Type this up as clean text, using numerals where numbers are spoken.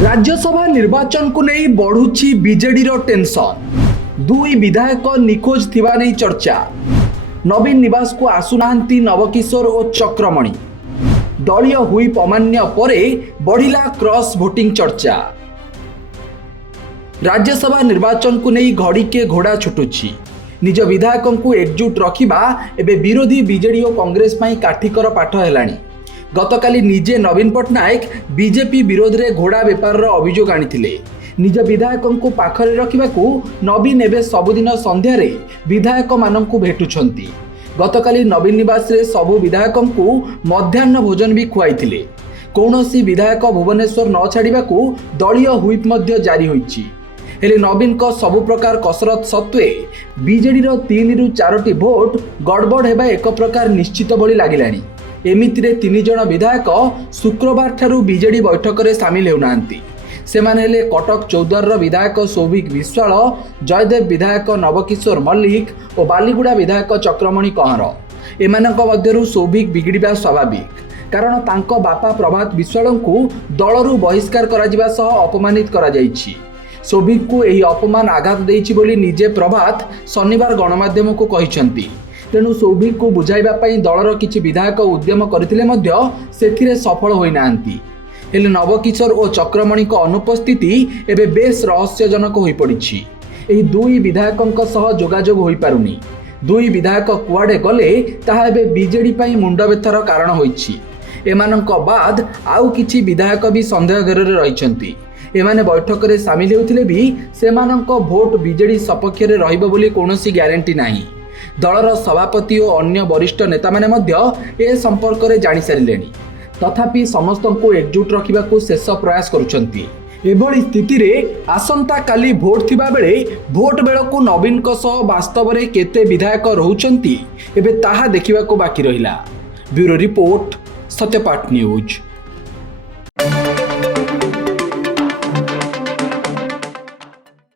राज्यसभा निर्वाचन को नहीं बढ़ुछि बीजेडी रो टेंशन। दुई विधायक निखोज थिबा नहीं चर्चा। नवीन निवास को आसुनाहांती नवकिशोर और चक्रमणि। दलीय हुईप अमान्य परे बढ़िला क्रॉस भोटिंग चर्चा। राज्यसभा निर्वाचन को नहीं घड़ी के घोड़ा छुटुछि। निज विधायकों को एकजुट रखिबा एबे विरोधी बीजेडी और कांग्रेस पाई काठिकर पाठ हेलाणी। गतकाली निजे नवीन पट्टनायक बीजेपी विरोध में घोड़ा बेपार अभियोग आनिथिले। निज विधायकों को पाखरे रखिबाकू नवीन एबे सबुदिन संध्यारे विधायक माननकू भेटुछंती। गतकाली नवीन निवास रे सबु विधायकों को मध्याह्न भोजन भी खुआइथिले। कौनसी विधायक भुवनेश्वर न छाड़िबाकू दलीय हुईप मध्य जारी होईछि। हेले नवीन को सबु प्रकार कसरत सत्वे बीजेडी रो 3 रु 4टी भोट गड़बड़ हेबा एक प्रकार निश्चित भली लागिलाणी। एमितिरे 3 जण विधायक शुक्रवार ठारू बीजेडी बैठक में सामिल होउनांती। सेमाने हेले कटक चौद्वार विधायक सौभिक विश्वाल, जयदेव विधायक नवकिशोर मल्लिक और बालीगुड़ा विधायक चक्रमणि कहार। एमानक मध्यरु सौभिक बिगड़िबा स्वाभाविक, कारण तांको बापा प्रभात विश्वाल को दलरू बहिष्कार कराजिबा सह अपमानित करा जाइछि। सौभिक को यही अपमान आघात देइछि बोली निजे प्रभात शनिवार गणमाध्यम को कहिसंती। तेणु सौभिक को बुझाइबा पई दलर किछि विधायक उद्यम करथिले मध्य सेथिरे सफल होई नांती। हेले नवकिशोर और चक्रमणि को अनुपस्थिति एबे बेस रहस्यजनक होई पड़िछि। एही दुई विधायकंक सह जोगाजोग होई पारुनी। दुई विधायक कुआडे गले ताहा एबे बीजेडी पई मुंडबेथर कारण होइछि। एमानंक बाद आउ किछि विधायक भी संदेह घेରରେ रहिछंती। एमाने बैठक रे सामिल होउथिले भी सेमानंक भोट बीजेडी सपक्ष रे रहिबो बोली कोनोसी ग्यारंटी नाही। दलर सभापति और अन्य वरिष्ठ नेता माने मध्य ए संपर्क में जानी सारिलेनी। तथापि समस्त को एकजुट रखा शेष प्रयास करुछंती। एभली स्थिति रे आसंता काली भोट थिबा बेले भोट बेलकू नवीन को सह वास्तव में केते विधायक रहुछंती एबे ताहा देखिबाको बाकी रहिला। Bureau report, Satyapath news.